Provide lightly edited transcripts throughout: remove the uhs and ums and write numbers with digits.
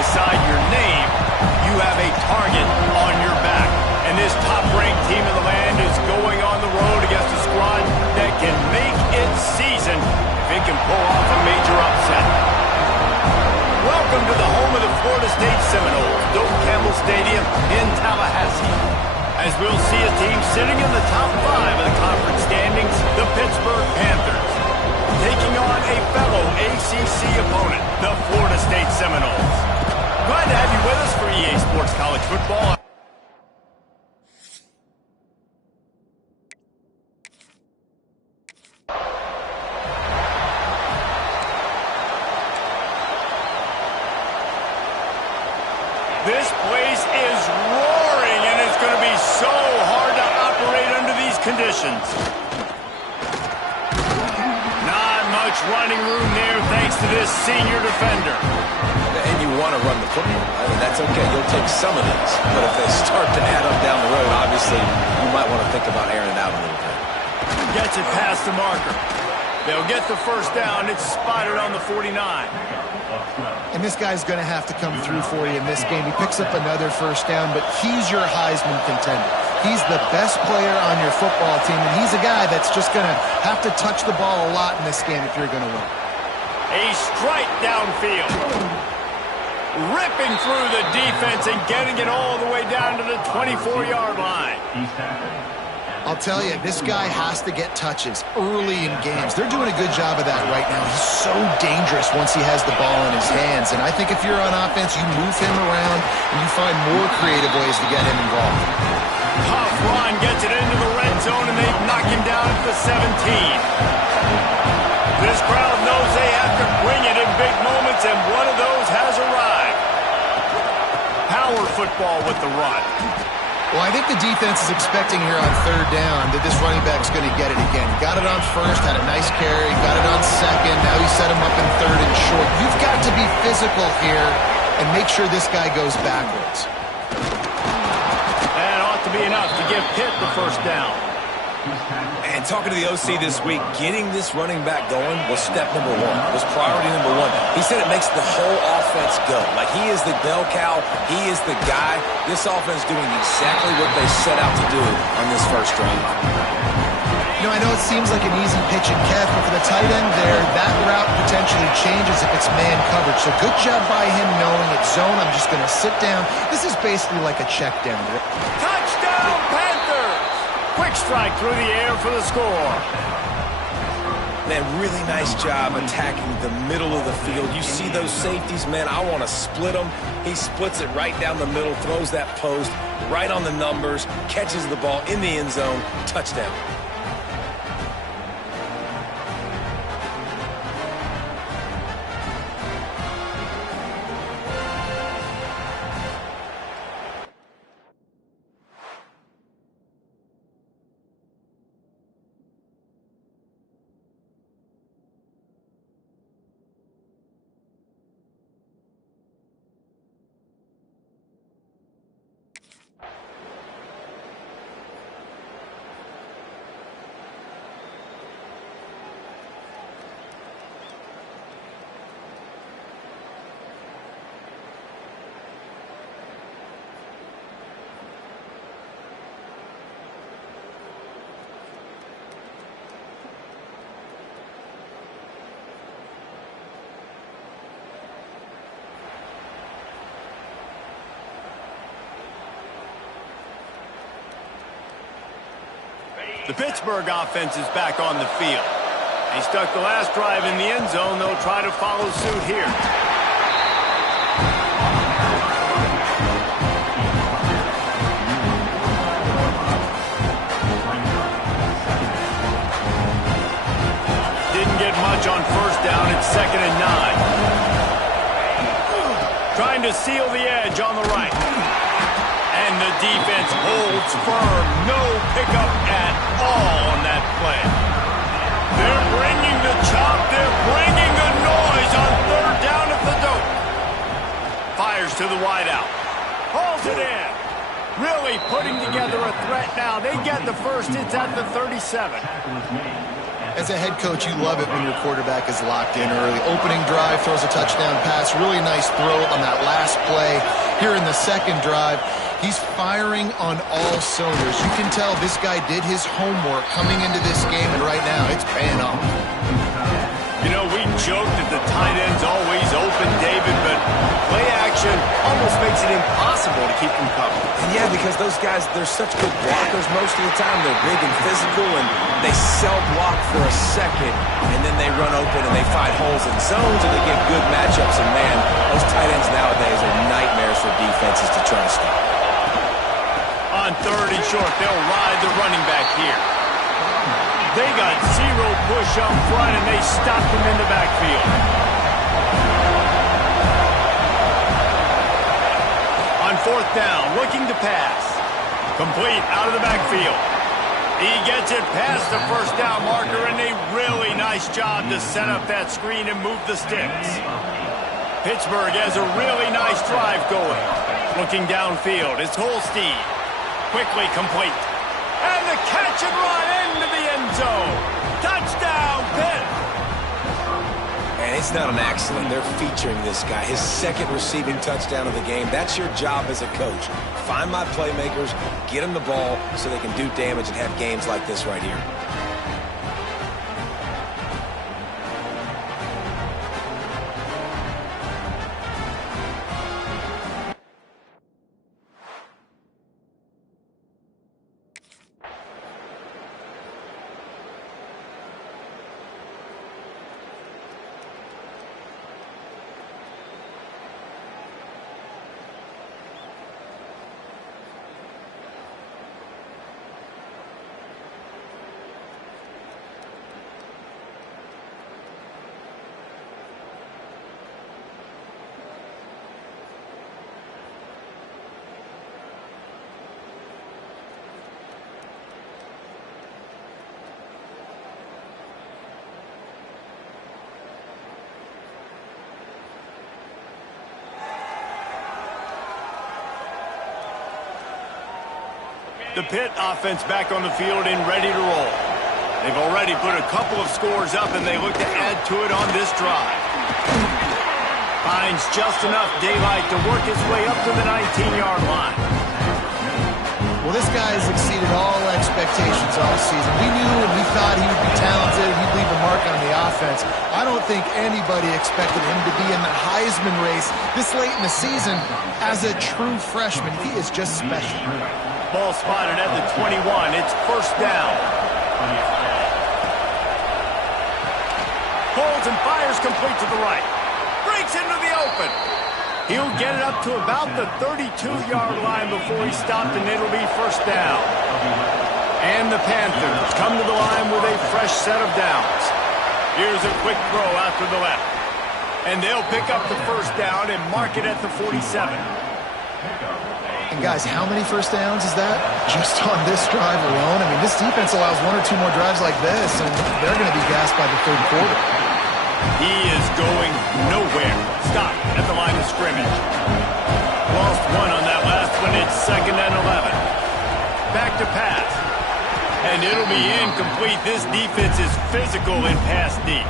beside your name, you have a target on your back. And this top-ranked team in the land is going on the road against a squad that can make its season if it can pull off a major upset. Welcome to the home of the Florida State Seminoles, Doak Campbell Stadium in Tallahassee. As we'll see a team sitting in the top 5 of the conference standings, the Pittsburgh Panthers, taking on a fellow ACC opponent, the Florida State Seminoles. Glad to have you with us for EA Sports College Football. This place is roaring, and it's going to be so hard to operate under these conditions. Not much running room there thanks to this senior defender. And you want to run the football. I mean, that's okay. You'll take some of these. But if they start to add up down the road, obviously, you might want to think about airing it out a little bit. Gets it past the marker. They'll get the first down. It's spotted on the 49. And this guy's going to have to come through for you in this game. He picks up another first down, but he's your Heisman contender. He's the best player on your football team, and he's a guy that's just going to have to touch the ball a lot in this game if you're going to win. A strike downfield. Ripping through the defense and getting it all the way down to the 24-yard line. I'll tell you, this guy has to get touches early in games. They're doing a good job of that right now. He's so dangerous once he has the ball in his hands. And I think if you're on offense, you move him around and you find more creative ways to get him involved. Tough run gets it into the red zone, and they knock him down at the 17. This crowd knows they have to bring it in big moments, and one of those has arrived. Power football with the run. Well, I think the defense is expecting here on third down that this running back's going to get it again. He got it on first, had a nice carry, got it on second. Now he set him up in third and short. You've got to be physical here and make sure this guy goes backwards. That ought to be enough to give Pitt the first down. And talking to the OC this week, getting this running back going was step number 1, was priority number 1. He said it makes the whole offense go. Like, he is the bell cow. He is the guy. This offense doing exactly what they set out to do on this first drive. You know, I know it seems like an easy pitch and catch, but for the tight end there, that route potentially changes if it's man coverage. So good job by him knowing it's zone. I'm just going to sit down. This is basically like a check down. Touchdown, Panthers! Quick strike through the air for the score. Man, really nice job attacking the middle of the field. You see those safeties, man, I want to split them. He splits it right down the middle, throws that post right on the numbers, catches the ball in the end zone, touchdown. The Pittsburgh offense is back on the field. They stuck the last drive in the end zone. They'll try to follow suit here. Didn't get much on first down. It's 2nd and 9. Trying to seal the edge on the right. And the defense holds firm. No pickup at all on that play. They're bringing the chop. They're bringing the noise on third down at the Doak. Fires to the wideout. Hauls it in. Really putting together a threat now. They get the first. It's at the 37. As a head coach, you love it when your quarterback is locked in early. Opening drive, throws a touchdown pass. Really nice throw on that last play. Here in the second drive, he's firing on all cylinders. You can tell this guy did his homework coming into this game, and right now it's paying off. You know, we joked that the tight end's always open, David, but play action almost makes it impossible to keep them covered. And yeah, because those guys, they're such good blockers most of the time. They're big and physical, and they self-block for a second, and then they run open and they find holes in zones, and they get good matchups. And man, those tight ends nowadays are nightmares for defenses to try to stop. On 3rd and short, they'll ride the running back here. They got zero push up front, and they stopped him in the backfield. On 4th down, looking to pass. Complete out of the backfield. He gets it past the 1st down marker, and a really nice job to set up that screen and move the sticks. Pittsburgh has a really nice drive going. Looking downfield, it's Holstein. Quickly complete. And the catch and run into the end zone. Touchdown, Pitt. And it's not an accident. They're featuring this guy. His 2nd receiving touchdown of the game. That's your job as a coach. Find my playmakers, get them the ball so they can do damage and have games like this right here. The Pitt offense back on the field and ready to roll. They've already put a couple of scores up, and they look to add to it on this drive. Finds just enough daylight to work his way up to the 19-yard line. Well, this guy has exceeded all expectations all season. We knew and we thought he would be talented. He'd leave a mark on the offense. I don't think anybody expected him to be in the Heisman race this late in the season as a true freshman. He is just special. Ball spotted at the 21. It's 1st down. Holds and fires complete to the right. Breaks into the open. He'll get it up to about the 32-yard line before he's stopped, and it'll be 1st down. And the Panthers come to the line with a fresh set of downs. Here's a quick throw out to the left. And they'll pick up the 1st down and mark it at the 47. And guys, how many 1st downs is that? Just on this drive alone? I mean, this defense allows 1 or 2 more drives like this, and they're going to be gassed by the 3rd quarter. He is going nowhere. Stop at the line of scrimmage. Lost 1 on that last one. It's 2nd and 11. Back to pass. And it'll be incomplete. This defense is physical in pass deep.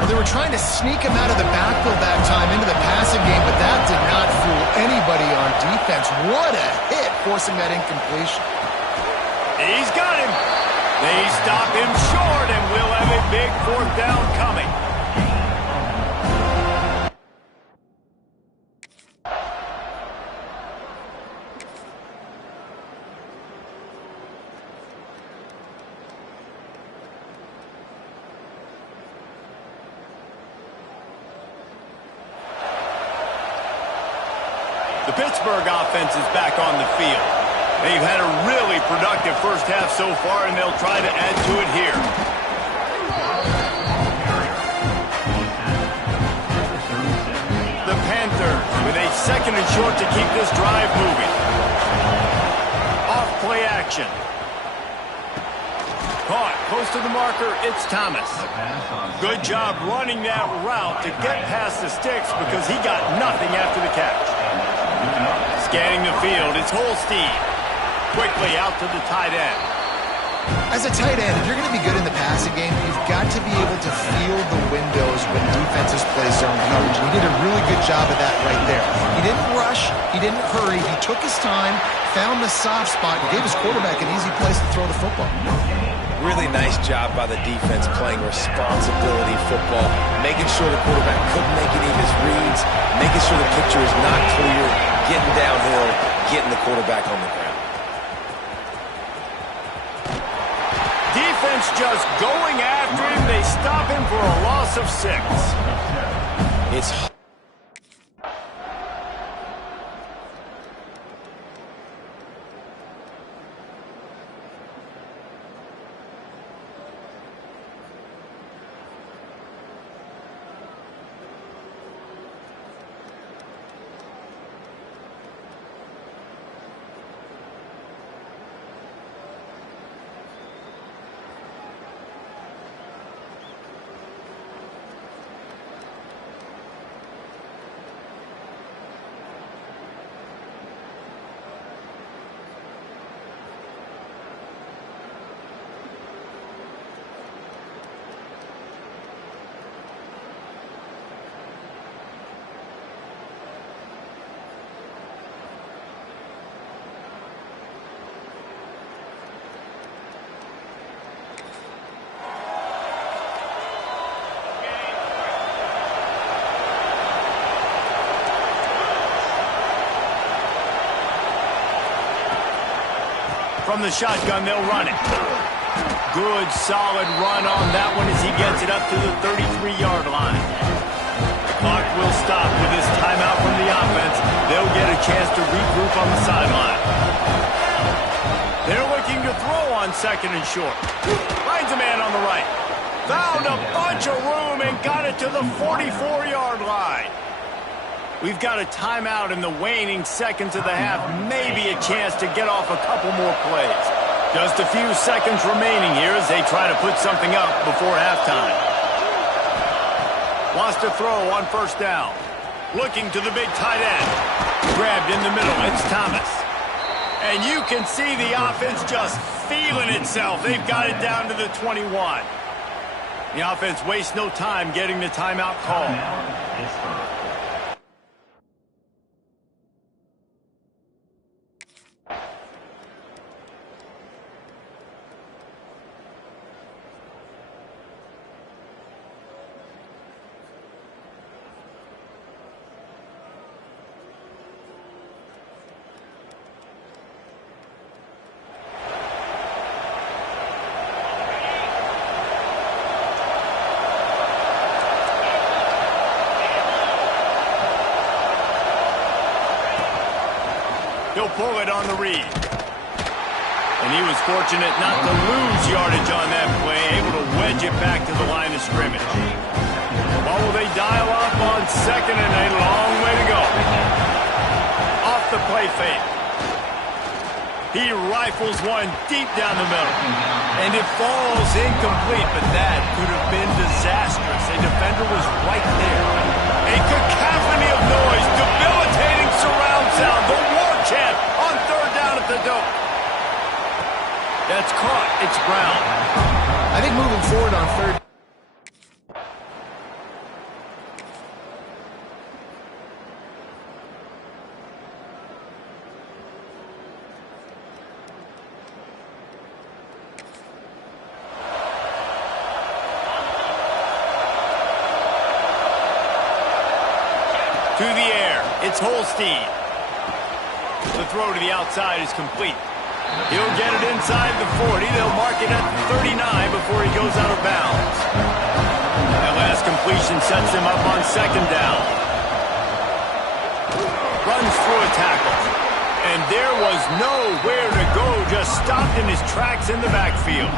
Well, they were trying to sneak him out of the backfield that time into the passing game, but that did not fool anybody on defense. What a hit, forcing that incompletion. He's got him. They stop him short, and we'll have a big 4th down coming. The Pittsburgh offense is back on the field. They've had a really productive 1st half so far, and they'll try to add to it here. The Panthers with a 2nd and short to keep this drive moving. Off play action. Caught close to the marker, it's Thomas. Good job running that route to get past the sticks because he got nothing after the catch. Scanning the field, it's Holstein. Quickly out to the tight end. As a tight end, if you're going to be good in the passing game, you've got to be able to feel the windows when defenses play zone coverage. And he did a really good job of that right there. He didn't rush. He didn't hurry. He took his time, found the soft spot, and gave his quarterback an easy place to throw the football. Really nice job by the defense playing responsibility football, making sure the quarterback couldn't make any of his reads, making sure the picture is not clear, getting downhill, getting the quarterback on the ground. Defense just going after him. They stop him for a loss of 6. It's from the shotgun, they'll run it. Good, solid run on that one as he gets it up to the 33-yard line. The clock will stop with this timeout from the offense. They'll get a chance to regroup on the sideline. They're looking to throw on 2nd and short. Finds a man on the right. Found a bunch of room and got it to the 44-yard line. We've got a timeout in the waning seconds of the half. Maybe a chance to get off a couple more plays. Just a few seconds remaining here as they try to put something up before halftime. Wants to throw on 1st down. Looking to the big tight end. Grabbed in the middle. It's Thomas. And you can see the offense just feeling itself. They've got it down to the 21. The offense wastes no time getting the timeout call. He'll pull it on the read. And he was fortunate not to lose yardage on that play, able to wedge it back to the line of scrimmage. Well, will they dial up on 2nd and a long way to go? Off the play fake. He rifles one deep down the middle. And it falls incomplete, but that could have been disastrous. A defender was right there. A cacophony of noise, debilitating surround sound. The war chant on 3rd down at the dope. That's caught. It's Brown. I think moving forward on 3rd. To the air, it's Holstein. The throw to the outside is complete. He'll get it inside the 40. They'll mark it at 39 before he goes out of bounds. That last completion sets him up on 2nd down. Runs through a tackle. And there was nowhere to go, just stopped in his tracks in the backfield.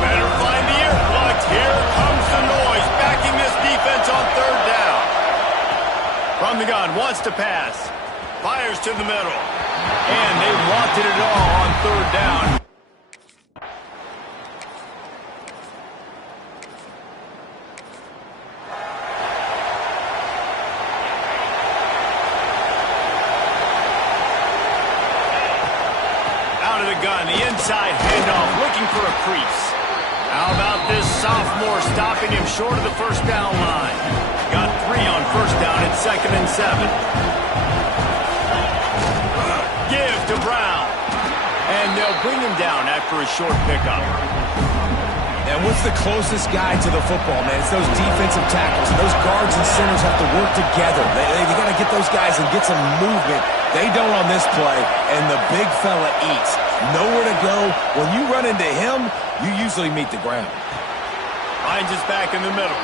Better find the earplugs. Here comes the noise, backing this defense on 3rd down. From the gun, wants to pass. Fires to the middle. And they wanted it all on 3rd down. Out of the gun, the inside hit. more, stopping him short of the first down line. Got 3 on first down at 2nd and 7. Give to Brown. And they'll bring him down after a short pickup. And what's the closest guy to the football, man? It's those defensive tackles. And those guards and centers have to work together. They got to get those guys and get some movement. They don't on this play, and the big fella eats. Nowhere to go. When you run into him, you usually meet the ground. Finds his back in the middle.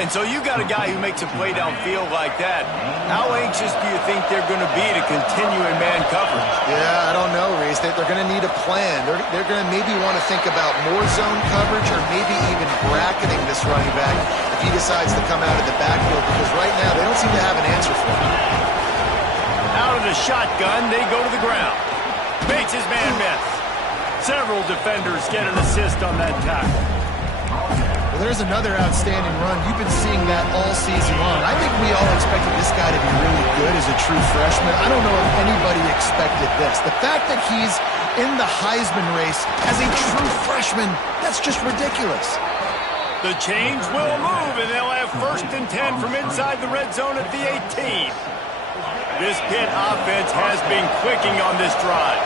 And so you got a guy who makes a play downfield like that. How anxious do you think they're going to be to continue in man coverage? Yeah, I don't know, Reese. They're going to need a plan. They're going to maybe want to think about more zone coverage or maybe even bracketing this running back if he decides to come out of the backfield, because right now they don't seem to have an answer for him. Out of the shotgun, they go to the ground. Makes his man miss. Several defenders get an assist on that tackle. Well, there's another outstanding run. You've been seeing that all season long. I think we all expected this guy to be really good as a true freshman. I don't know if anybody expected this. The fact that he's in the Heisman race as a true freshman, that's just ridiculous. The change will move, and they'll have 1st and 10 from inside the red zone at the 18. This Pitt offense has been clicking on this drive.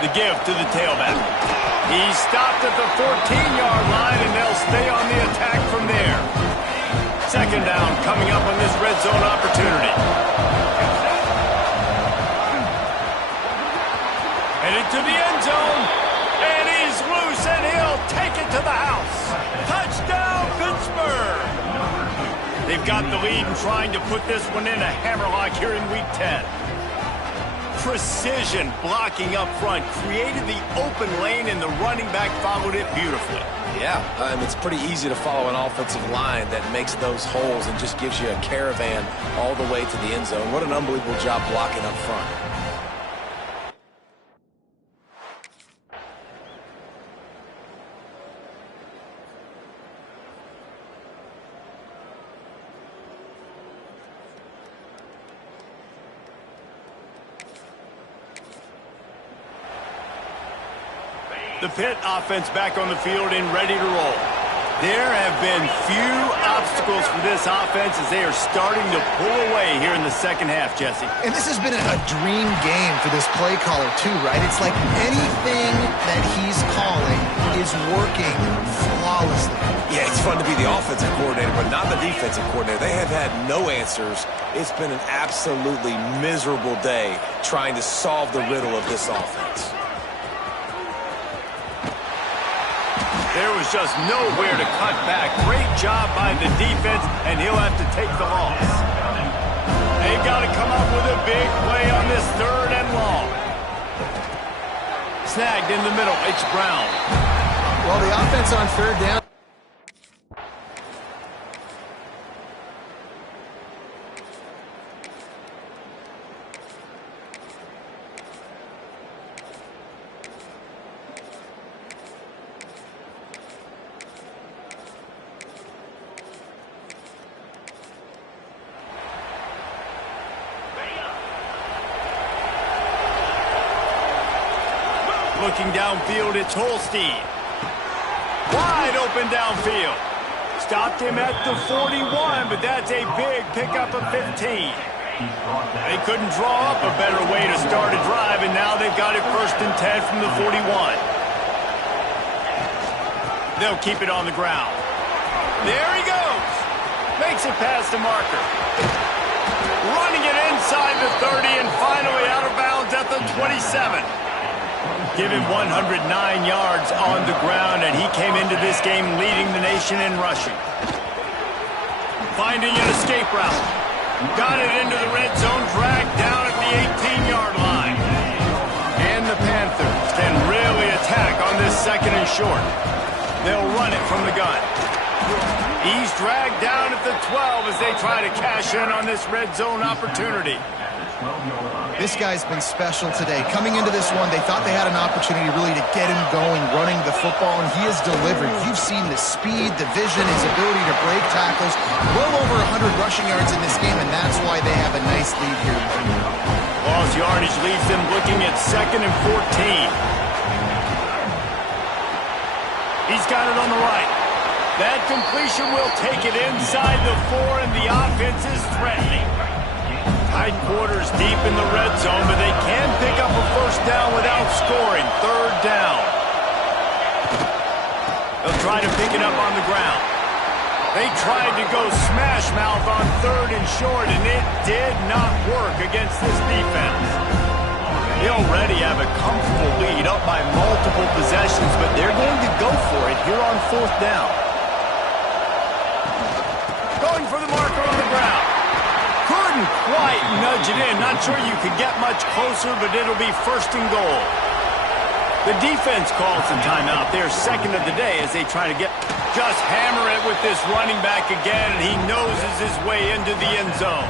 The give to the tailback. He's stopped at the 14-yard line, and they'll stay on the attack from there. 2nd down coming up on this red zone opportunity. Headed to the end zone, and he's loose, and he'll take it to the house. Touchdown, Pittsburgh! They've got the lead and trying to put this one in a hammerlock here in Week 10. Precision blocking up front created the open lane, and the running back followed it beautifully. Yeah, it's pretty easy to follow an offensive line that makes those holes and just gives you a caravan all the way to the end zone. What an unbelievable job blocking up front. The Pitt offense back on the field and ready to roll. There have been few obstacles for this offense as they are starting to pull away here in the second half, Jesse. And this has been a dream game for this play caller too, right? It's like anything that he's calling is working flawlessly. Yeah, it's fun to be the offensive coordinator, but not the defensive coordinator. They have had no answers. It's been an absolutely miserable day trying to solve the riddle of this offense. There was just nowhere to cut back. Great job by the defense, and he'll have to take the loss. They've got to come up with a big play on this 3rd and long. Snagged in the middle. It's Brown. Well, the offense on 3rd down. Looking downfield, it's Holstein. Wide open downfield. Stopped him at the 41, but that's a big pickup of 15. They couldn't draw up a better way to start a drive, and now they've got it 1st and 10 from the 41. They'll keep it on the ground. There he goes. Makes it past the marker. Running it inside the 30 and finally out of bounds at the 27. Give him 109 yards on the ground, and he came into this game leading the nation in rushing. Finding an escape route. Got it into the red zone, dragged down at the 18-yard line. And the Panthers can really attack on this 2nd and short. They'll run it from the gun. He's dragged down at the 12 as they try to cash in on this red zone opportunity. This guy's been special today. Coming into this one, they thought they had an opportunity really to get him going, running the football, and he has delivered. You've seen the speed, the vision, his ability to break tackles. Well over 100 rushing yards in this game, and that's why they have a nice lead here. Lost yardage leaves them looking at 2nd and 14. He's got it on the right. That completion will take it inside the 4, and the offense is threatening. Tight quarters deep in the red zone, but they can pick up a first down without scoring. Third down. They'll try to pick it up on the ground. They tried to go smash mouth on 3rd and short, and it did not work against this defense. They already have a comfortable lead up by multiple possessions, but they're going to go for it here on 4th down. Going for the marker on the ground. Couldn't quite nudge it in. Not sure you could get much closer, but it'll be 1st and goal. The defense calls the timeout. They're 2nd of the day as they try to just hammer it with this running back again, and he noses his way into the end zone.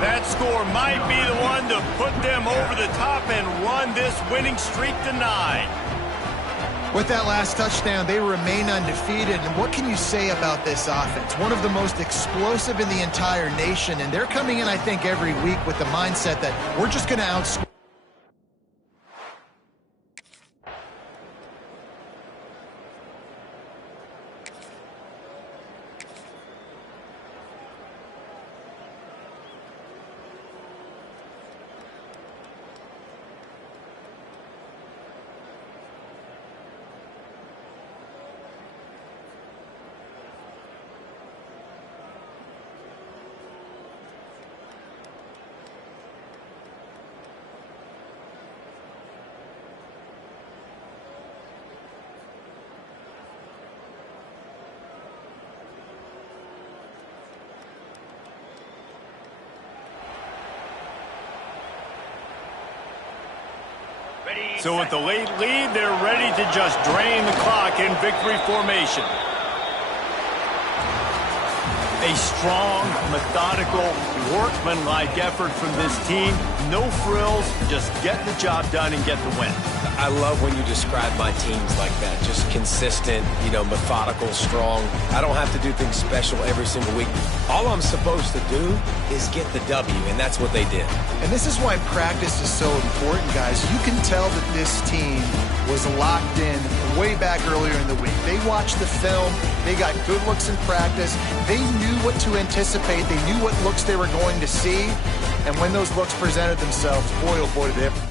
That score might be the one to put them over the top and run this winning streak to 9. With that last touchdown, they remain undefeated. And what can you say about this offense? One of the most explosive in the entire nation, and they're coming in, I think, every week with the mindset that we're just going to outscore. So with the late lead, they're ready to just drain the clock in victory formation. A strong, methodical, workmanlike effort from this team. No frills, just get the job done and get the win. I love when you describe my teams like that. Just consistent, methodical, strong. I don't have to do things special every single week. All I'm supposed to do is get the W, and that's what they did. And this is why practice is so important, guys. You can tell that this team was locked in way back earlier in the week. They watched the film. They got good looks in practice. They knew what to anticipate. They knew what looks they were going to see. And when those looks presented themselves, boy, oh boy, did they